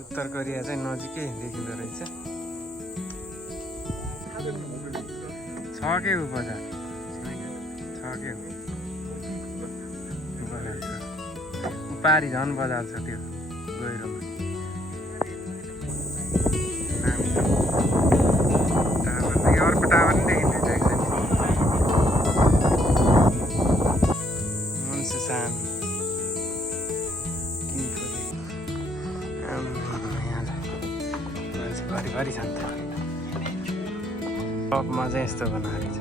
उत्तर कोरिया चाहिँ नजिकै देखिँदो रहेछ। छ के उ बजार छ के पारी झन् बजार छ त्यो गहिरोमा। अर्को टावर पनि देखिँदैछ एकचोटि। मुन्सुसान भरि छ नि त। टपमा चाहिँ यस्तो बनाएको छ।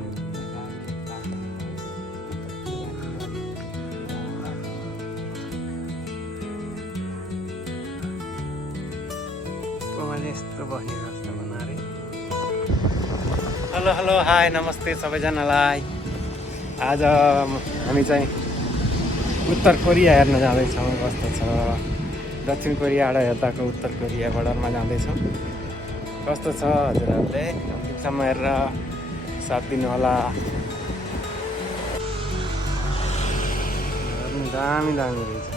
यस्तो बस्ने जस्तो बनाएर। हेलो हेलो हाई नमस्ते सबैजनालाई। आज हामी चाहिँ उत्तर कोरिया हेर्न जाँदैछौँ। कस्तो छ दक्षिण कोरियाबाट हेर्दाको उत्तर कोरिया बोर्डरमा जाँदैछौँ। कस्तो छ हजुरहरूले अन्तिमसम्म हेरेर साथ दिनु होला। दामी दामी रहेछ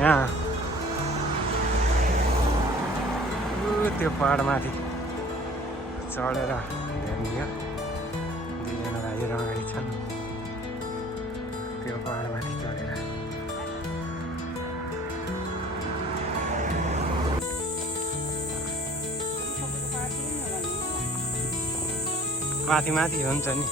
यहाँ। त्यो पहाडमाथि चढेर हेर्ने दुईजना भाइहरू अगाडि छन्। त्यो पहाडमाथि चढेर माथि माथि हुन्छ नि।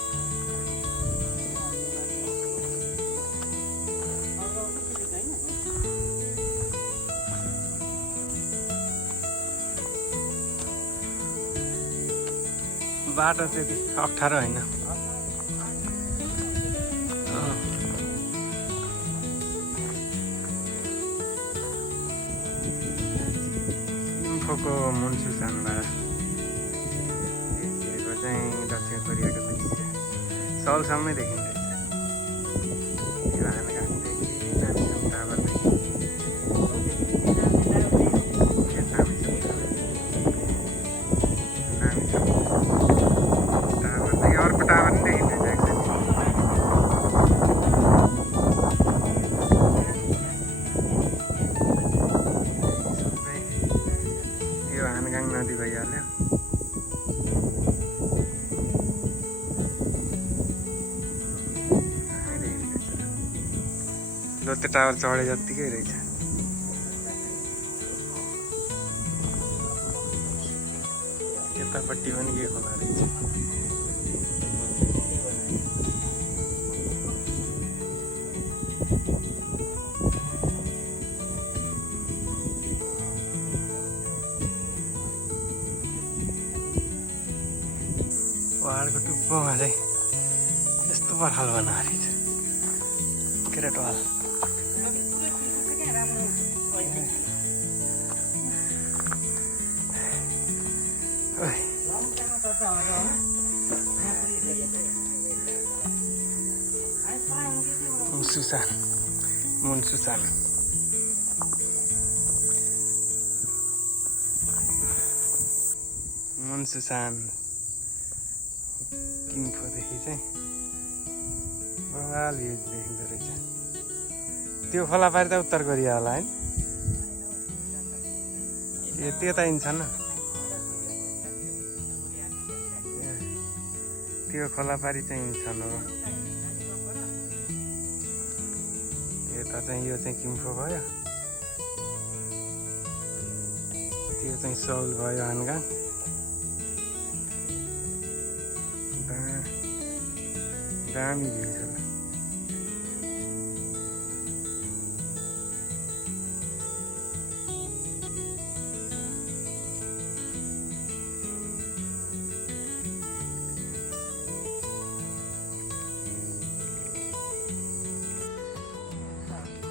बाटो त्यति अप्ठ्यारो होइन। इम्फोको मुन्सुसानबाट देखिएको चाहिँ दक्षिण कोरियाको दृश्य सौलसम्मै देखिँदैछ। नदी भइहाल्यो। लोते टावर चढे जत्तिकै रहेछ। यतापट्टि पनि के खोला रहेछ। पहाडको टुप्पोमा चाहिँ यस्तो बर्खाल बनाएको रहेछ। Great wall. मुन्सुसान मुन्सुसान मुन्सुसान किम्फोदेखि चाहिँ बवाल भ्यू देखिँदो रहेछ। त्यो खोला पारि त उत्तर कोरिया होला है। त्यता हिँड्छ न त्यो खोला पारि चाहिँ हिँड्छन् हो। यता चाहिँ यो चाहिँ किम्फो भयो। त्यो चाहिँ सौल भयो हानगाङ। दामी भ्यू छ।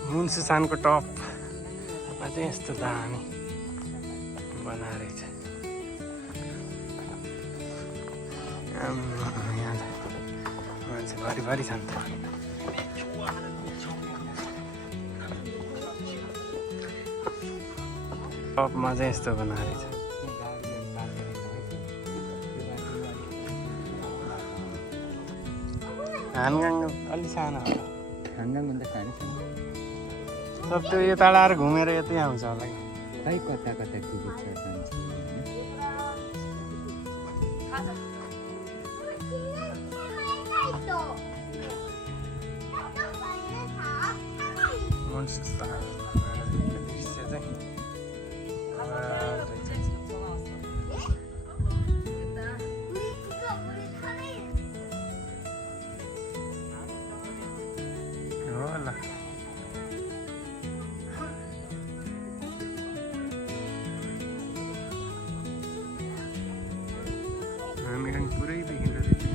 मुन्सुसानको टपमा चाहिँ यस्तो दामी बनाएर रहेछ। मान्छे भरि छ नि त। टपमा चाहिँ यस्तो बनाएर रहेछ। हानगाङ अलि सानो होला। हानगाङ भन्दा सानो सब त्यो यता आएर घुमेर यतै आउँछ होला। खै कता कता टिकट छ जान्छु होला हामी पनि पुरै देखिँदो रहेछ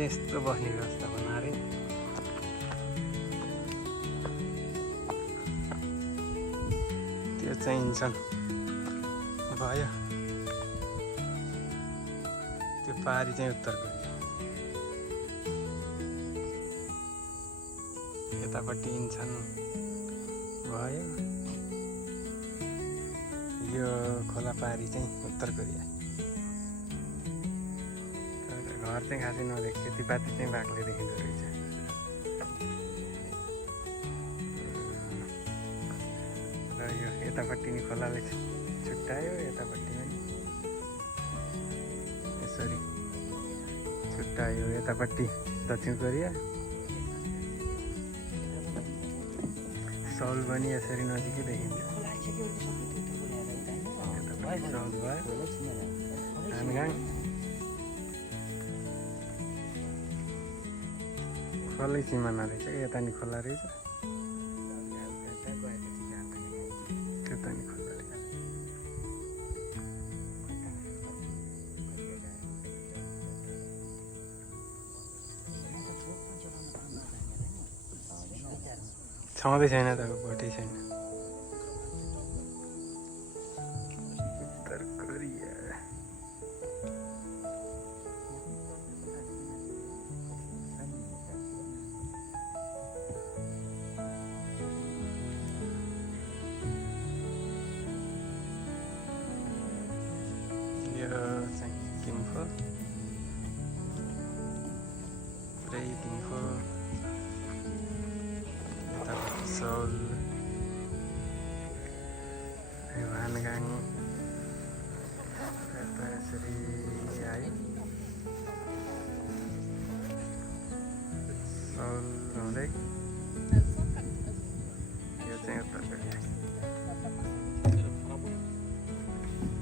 यस्तो बस्ने व्यवस्था बनाएर त्यो चाहिन्छन् भयो त्यो पारी चाहिँ उत्तर कोरिया यतापट्टि हिँड्छन् भयो यो खोला पारी चाहिँ उत्तर कोरिया घर चाहिँ खासै नदेख खेतीपाती चाहिँ बाक्लै देखिँदो रहेछ र यो यतापट्टि नि खोलाले छुट्यायो यतापट्टि पनि यसरी छुट्यायो यतापट्टि दक्षिण कोरिया सौल पनि यसरी नजिकै देखिन्छ यतापट्टि सौल भयो हानगाङ खोलै सिमाना रहेछ यता नि खोला रहेछ त्यता नि खोला रहेछ छँदै छैन त भोटै छैन उत्तर कोरिया चाहिँ किम्फो पुरै किम्फो यतापट्टि सौल हानगाङ यता यसरी आयो सौल हुँदै यो चाहिँ उत्तर कोरिया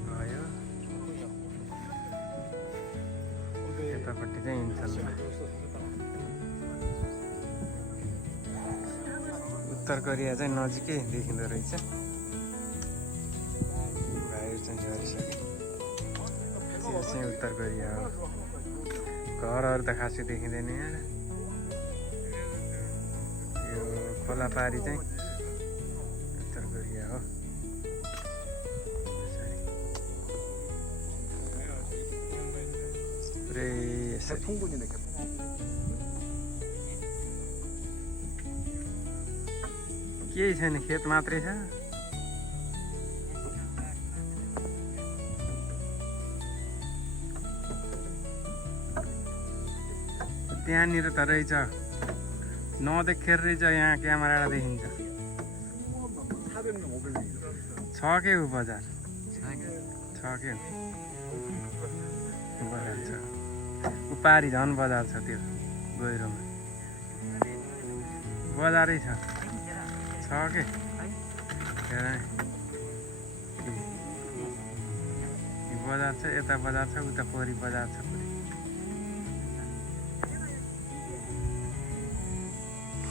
भयो यतापट्टि चाहिँ हिँड्छन् उत्तर कोरिया चाहिँ नजिकै देखिँदो रहेछ भाइहरू चाहिँ झरिसक्यो यो चाहिँ उत्तर कोरिया हो घरहरू त खासै देखिँदैन यहाँ यो खोला पारी चाहिँ उत्तर कोरिया हो पुरै यसरी केही छैन खेत मात्रै छ त्यहाँनिर त रहेछ नदेखेर रहेछ यहाँ क्यामेरा देखिन्छ छ के हो बजार छ के हो बजार छ उपारी झन् बजार छ त्यो गहिरोमा बजारै छ के बजार छ यता बजार छ उता परी बजार छ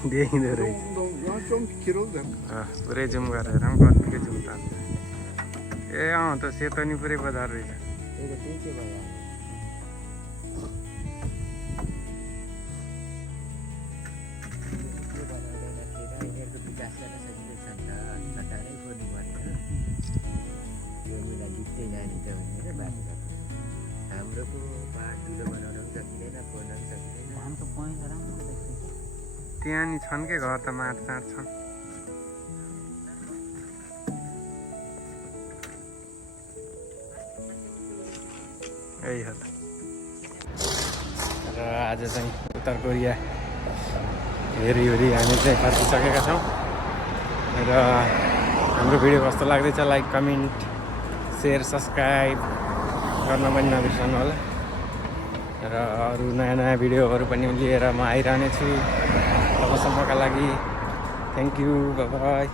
देखिँदो रहेछ पुरै जुम गरेर पनि कतिको जुम तान्छ ए अँ त सेतो नि पुरै बजार रहेछ त्यहाँ नि छन् के घर त माटसाट छन् यही हो त। र आज चाहिँ उत्तर कोरिया हेरी हामी चाहिँ फर्किसकेका छौँ र हाम्रो भिडियो कस्तो लाग्दैछ लाइक कमेन्ट सेयर सब्सक्राइब गर्न पनि नबिर्सनु होला र अरू नयाँ भिडियोहरू पनि लिएर म आइरहनेछु। तबसम्मका लागि थ्याङ्क यू, बाई बाई।